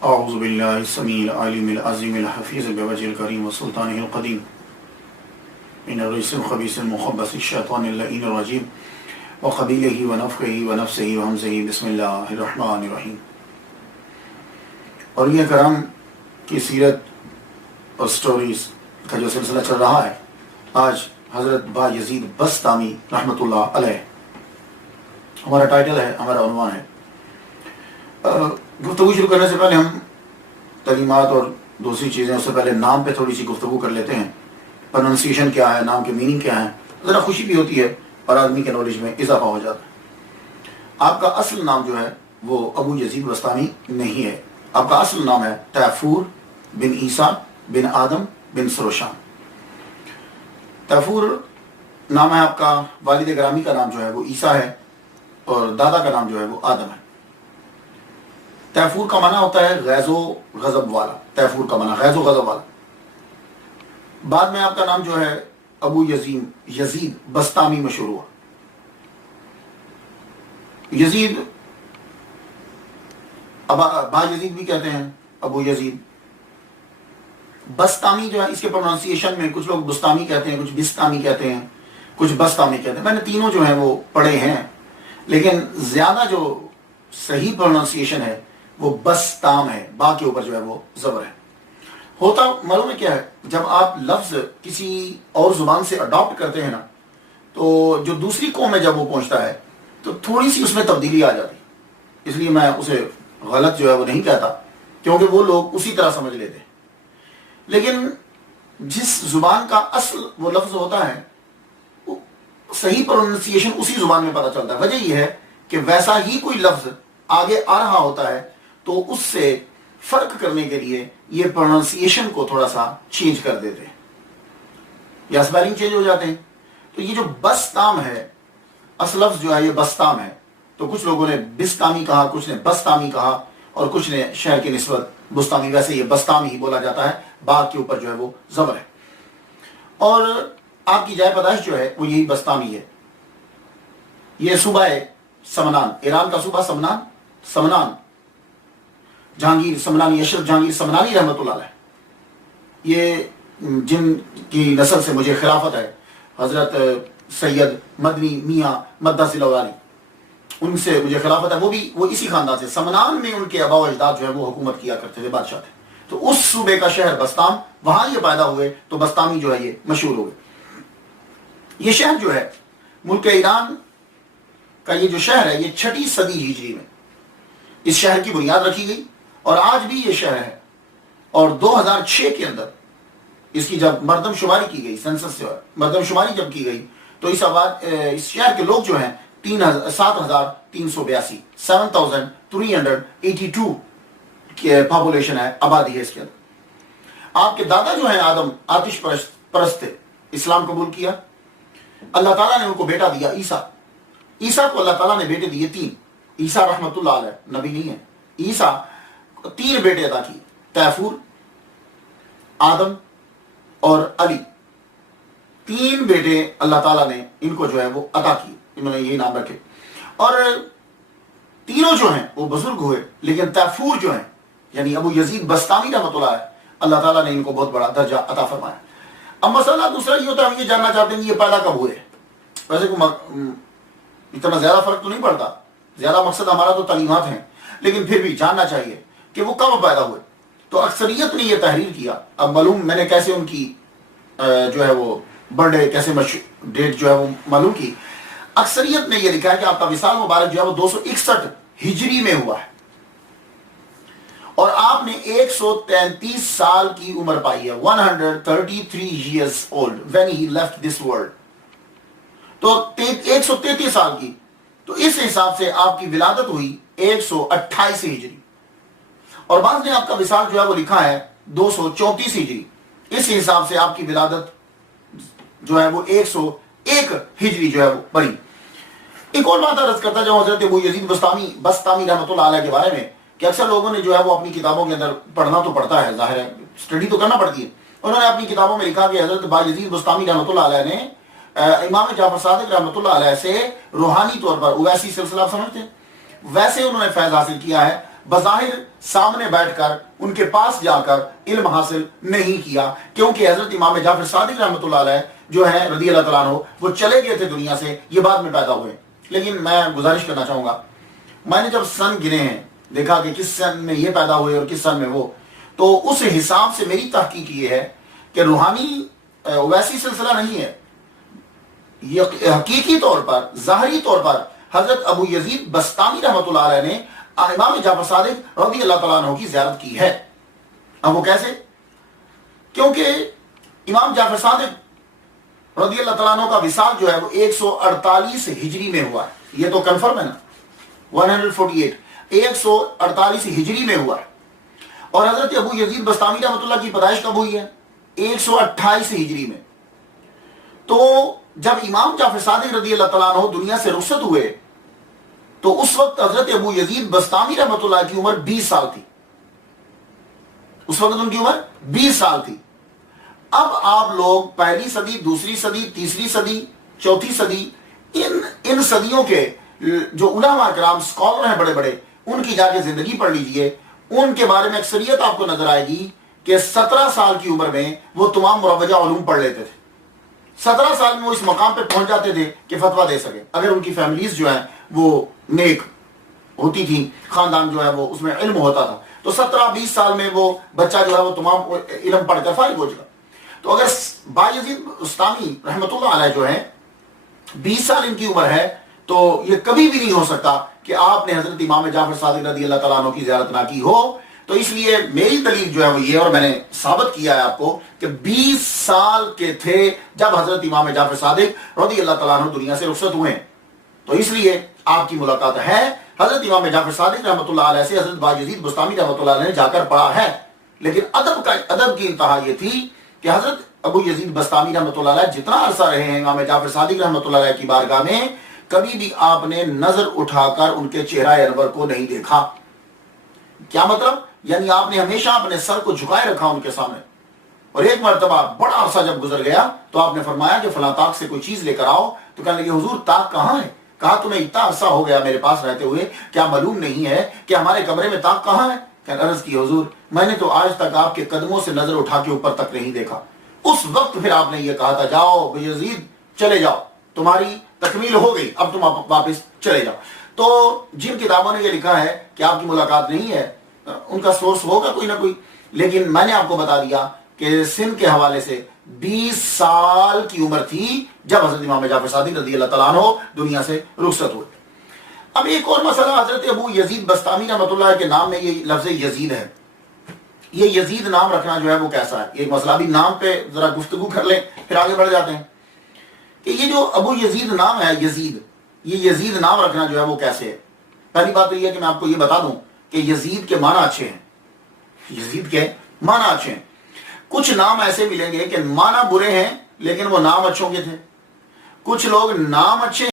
اعوذ باللہ السمیع العلیم العظیم الحفیظ بوجہ الکریم وسلطانہ القدیم من الرجس الخبیث المخبث الشیطان اللعین الرجیم وقبیلہ ونفخہ ونفسہ وہمزہ بسم اللہ الرحمن الرحیم۔ اولیاء کرام کی سیرت اور سٹوریز کا جو سلسلہ چل رہا ہے، آج حضرت با یزید بسطامی رحمۃ اللہ علیہ ہمارا ٹائٹل ہے، ہمارا عنوان ہے۔ گفتگو شروع کرنے سے پہلے ہم تعلیمات اور دوسری چیزیں، اس سے پہلے نام پہ تھوڑی سی گفتگو کر لیتے ہیں۔ پروننسیشن کیا ہے، نام کے میننگ کیا ہے، ذرا خوشی بھی ہوتی ہے اور آدمی کے نالج میں اضافہ ہو جاتا ہے۔ آپ کا اصل نام جو ہے وہ ابو یزید بسطامی نہیں ہے، آپ کا اصل نام ہے تیفور بن عیسیٰ بن آدم بن سروشان۔ تیفور نام ہے آپ کا، والد گرامی کا نام جو ہے وہ عیسیٰ ہے اور دادا کا نام جو ہے وہ آدم ہے۔ تیفور کا معنی ہوتا ہے غیظ و غضب والا، تیفور کا معنی غیظ و غضب والا۔ بعد میں آپ کا نام جو ہے ابو یزید بسطامی مشہور ہوا۔ یزید با یزید بھی کہتے ہیں، ابو یزید بسطامی جو ہے، اس کے پروننسیشن میں کچھ لوگ بستامی کہتے ہیں، کچھ بستامی کہتے ہیں، کچھ بسطامی کہتے ہیں۔ میں نے تینوں جو ہیں وہ پڑھے ہیں، لیکن زیادہ جو صحیح پروننسیشن ہے وہ بستام ہے، با کے اوپر جو ہے وہ زبر ہے۔ ہوتا معلوم ہے کیا ہے، جب آپ لفظ کسی اور زبان سے اڈاپٹ کرتے ہیں نا، تو جو دوسری قوم میں جب وہ پہنچتا ہے تو تھوڑی سی اس میں تبدیلی آ جاتی ہے۔ اس لیے میں اسے غلط جو ہے وہ نہیں کہتا، کیونکہ وہ لوگ اسی طرح سمجھ لیتے ہیں۔ لیکن جس زبان کا اصل وہ لفظ ہوتا ہے، صحیح پروننسیشن اسی زبان میں پتہ چلتا ہے۔ وجہ یہ ہے کہ ویسا ہی کوئی لفظ آگے آ رہا ہوتا ہے تو اس سے فرق کرنے کے لیے یہ پروننسیشن کو تھوڑا سا چینج کر دیتے ہیں یا اسپیلنگ چینج ہو جاتے ہیں۔ تو یہ جو بستام ہے، اصل لفظ جو ہے یہ بستام ہے، تو کچھ لوگوں نے بستامی کہا، کچھ نے بستامی کہا، اور کچھ نے شہر کی نسبت بستامی۔ ویسے یہ بستامی ہی بولا جاتا ہے، با کے اوپر جو ہے وہ زبر ہے، اور آپ کی جائے پیدائش جو ہے وہ یہی بستامی ہے۔ یہ صوبہ ہے سمنان، ایران کا صوبہ سمنان، جہانگیر سمنانی، اشرف جہانگیر سمنانی رحمۃ اللہ علیہ، یہ جن کی نسل سے مجھے خلافت ہے، حضرت سید مدنی میاں مدہ سلوانی، ان سے مجھے خلافت ہے۔ وہ اسی خاندان سے، سمنان میں ان کے آباء و اجداد جو ہے وہ حکومت کیا کرتے تھے، بادشاہ تھے۔ تو اس صوبے کا شہر بستام، وہاں یہ پیدا ہوئے تو بستامی جو ہے یہ مشہور ہو گئے۔ یہ شہر جو ہے ملک ایران کا، یہ جو شہر ہے یہ 6 صدی ہجری میں اس شہر کی بنیاد رکھی گئی، اور آج بھی یہ شہر ہے۔ اور 2006 کے اندر اس کی جب مردم شماری کی گئی، سینسس سے مردم شماری جب کی گئی، تو اس شہر کے لوگ جو ہیں 7,382 7,382 کی پاپولیشن ہے، آبادی ہے اس کے اندر۔ آپ کے دادا جو ہیں آدم، آتش پرست تھے، اسلام قبول کیا۔ اللہ تعالیٰ نے ان کو بیٹا دیا عیسیٰ۔ عیسیٰ کو اللہ تعالیٰ نے بیٹے دیے 3۔ عیسیٰ رحمۃ اللہ علیہ نبی نہیں ہے، عیسیٰ 3 بیٹے عطا کیے، تیفور، آدم اور علی۔ 3 بیٹے اللہ تعالیٰ نے ان کو جو ہے وہ عطا کیے، انہوں نے یہی نام رکھے، اور تینوں جو ہیں وہ بزرگ ہوئے، لیکن تیفور جو ہیں یعنی ابو یزید بسطامی رحمۃ اللہ علیہ، اللہ تعالیٰ نے ان کو بہت بڑا درجہ عطا فرمایا۔ اب مسئلہ دوسرا یہ ہوتا ہے، ہم یہ جاننا چاہتے ہیں کہ یہ پیدا کب ہوئے۔ ویسے اتنا زیادہ فرق تو نہیں پڑتا، زیادہ مقصد ہمارا تو تعلیمات ہیں، لیکن پھر بھی جاننا چاہیے کہ وہ کب پیدا ہوئے۔ تو اکثریت نے یہ تحریر کیا، اب معلوم میں نے کیسے ان کی جو ہے وہ برتھ ڈے، کیسے ڈیٹ جو ہے وہ معلوم کی۔ اکثریت نے یہ لکھا ہے کہ آپ کا وصال مبارک جو ہے وہ 261 ہجری میں ہوا ہے، اور آپ نے 133 سال کی عمر پائی ہے، 133 years old when he left this world۔ تو 133 سال کی، تو اس حساب سے آپ کی ولادت ہوئی 128 ہجری، اور بعض نے آپ کا وصال جو ہے وہ لکھا ہے 234 ہجری۔ اس حساب سے آپ کی ولادت جو ہے وہ 101 ہجری جو ہے وہ پڑی۔ ایک اور بات عرض کرتا جاؤں حضرت ابو یزید بسطامی رحمۃ اللہ علیہ کے بارے میں، کہ اکثر لوگوں نے جو ہے وہ اپنی کتابوں کے اندر پڑھنا تو پڑتا ہے، ظاہر ہے اسٹڈی تو کرنا پڑتی ہے، انہوں نے اپنی کتابوں میں لکھا کہ حضرت با یزید بسطامی رحمۃ اللہ علیہ نے امام جعفر صادق رحمۃ اللہ علیہ سے روحانی طور پر، اویسی سلسلہ آپ سمجھتے ہیں، ویسے انہوں نے فیض حاصل کیا ہے، بظاہر سامنے بیٹھ کر ان کے پاس جا کر علم حاصل نہیں کیا، کیونکہ حضرت امام جعفر صادق رحمۃ اللہ علیہ جو ہے رضی اللہ تعالیٰ عنہ، وہ چلے گئے تھے دنیا سے، یہ بعد میں پیدا ہوئے۔ لیکن میں گزارش کرنا چاہوں گا، میں نے جب سن گنے ہیں، دیکھا کہ کس سن میں یہ پیدا ہوئے اور کس سن میں وہ، تو اس حساب سے میری تحقیق یہ ہے کہ روحانی ویسی سلسلہ نہیں ہے، یہ حقیقی طور پر، ظاہری طور پر حضرت ابو یزید بسطامی رحمۃ اللہ علیہ نے امام جعفر صادق رضی اللہ تعالیٰ عنہ کی زیارت کی ہے۔ اب وہ کیسے؟ کیونکہ امام جعفر صادق رضی اللہ تعالیٰ عنہ کا وصال جو ہے وہ 148 ہجری میں ہوا ہے، یہ تو کنفرم ہے نا، 148 148 ہجری میں ہوا ہے، اور حضرت ابو یزید بسطامی رحمۃ اللہ کی پیدائش کب ہوئی ہے؟ 128 ہجری میں۔ تو جب امام جعفر صادق رضی اللہ تعالیٰ عنہ دنیا سے رخصت ہوئے تو اس وقت حضرت ابو یزید بسطامی رحمۃ اللہ کی عمر 20 سال تھی، اس وقت ان کی عمر 20 سال تھی۔ اب آپ لوگ پہلی صدی، دوسری صدی، تیسری صدی، چوتھی صدی، ان صدیوں کے جو علماء کرام اسکالر ہیں بڑے بڑے، ان کی جا کے زندگی پڑھ لیجئے، ان کے بارے میں اکثریت آپ کو نظر آئے گی کہ 17 سال کی عمر میں وہ تمام مروجہ علوم پڑھ لیتے تھے۔ 17 سال میں وہ اس مقام پہ پہنچ جاتے تھے کہ فتویٰ دے سکے، اگر ان کی فیملیز جو ہیں وہ نیک ہوتی تھی، خاندان جو ہے وہ اس میں علم ہوتا تھا، تو 17-20 سال میں وہ بچہ جو ہے وہ تمام علم پڑھ کر فارغ ہو جائے گا۔ تو اگر بایزید بسطامی رحمۃ اللہ علیہ جو ہے 20 سال ان کی عمر ہے، تو یہ کبھی بھی نہیں ہو سکتا کہ آپ نے حضرت امام جعفر صادق رضی اللہ تعالیٰ عنہ کی زیارت نہ کی ہو۔ تو اس لیے میری دلیل جو ہے وہ یہ، اور میں نے ثابت کیا ہے آپ کو کہ 20 سال کے تھے جب حضرت امام جعفر صادق رضی اللہ تعالیٰ عنہ دنیا سے رخصت ہوئے، تو اس لیے آپ کی ملاقات ہے حضرت امام جعفر صادق رحمۃ اللہ علیہ سے، حضرت بایزید بسطامی رحمۃ اللہ علیہ نے جا کر پڑھا ہے۔ لیکن ادب کی انتہا یہ تھی کہ حضرت ابو یزید بسطامی رحمۃ اللہ علیہ جتنا عرصہ رہے ہیں امام جعفر صادق رحمۃ اللہ علیہ کی بارگاہ میں، کبھی بھی آپ نے نظر اٹھا کر ان کے چہرہ انور کو نہیں دیکھا۔ کیا مطلب؟ یعنی آپ نے ہمیشہ اپنے سر کو جھکائے رکھا ان کے سامنے، اور ایک مرتبہ بڑا عرصہ جب گزر گیا تو آپ نے فرمایا کہ فلاں طاق سے کوئی چیز لے کر آؤ، تو کہنے لگے حضور طاق کہاں ہے؟ کہا تمہیں اتنا عرصہ ہو گیا میرے پاس رہتے ہوئے، کیا معلوم نہیں ہے کہ ہمارے کمرے میں طاق کہاں ہے؟ عرض کی حضور میں نے تو آج تک آپ کے قدموں سے نظر اٹھا کے اوپر تک نہیں دیکھا۔ اس وقت پھر آپ نے یہ کہا تھا جاؤ یزید چلے جاؤ، تمہاری تکمیل ہو گئی، اب تم واپس چلے جاؤ۔ تو جن کتابوں نے یہ لکھا ہے کہ آپ کی ملاقات نہیں ہے، ان کا سورس ہوگا کوئی نہ کوئی، لیکن میں نے آپ کو بتا دیا کہ سن کے حوالے سے 20 سال کی عمر تھی جب حضرت امام جعفر صادق رضی اللہ تعالیٰ عنہ دنیا سے رخصت ہوئے۔ اب ایک اور مسئلہ، حضرت ابو یزید بسطامی رحمۃ اللہ کے نام میں یہ لفظ یزید ہے، یہ یزید نام رکھنا جو ہے وہ کیسا ہے؟ ایک مسئلہ، ابھی نام پہ ذرا گفتگو کر لیں پھر آگے بڑھ جاتے ہیں کہ یہ جو ابو یزید نام ہے، یہ یزید نام رکھنا جو ہے وہ کیسے ہے؟ پہلی بات تو یہ ہے کہ میں آپ کو یہ بتا دوں کہ یزید کے معنی اچھے ہیں، یزید کے معنی اچھے ہیں۔ کچھ نام ایسے ملیں گے کہ معنی برے ہیں لیکن وہ نام اچھوں کے تھے، کچھ لوگ نام اچھے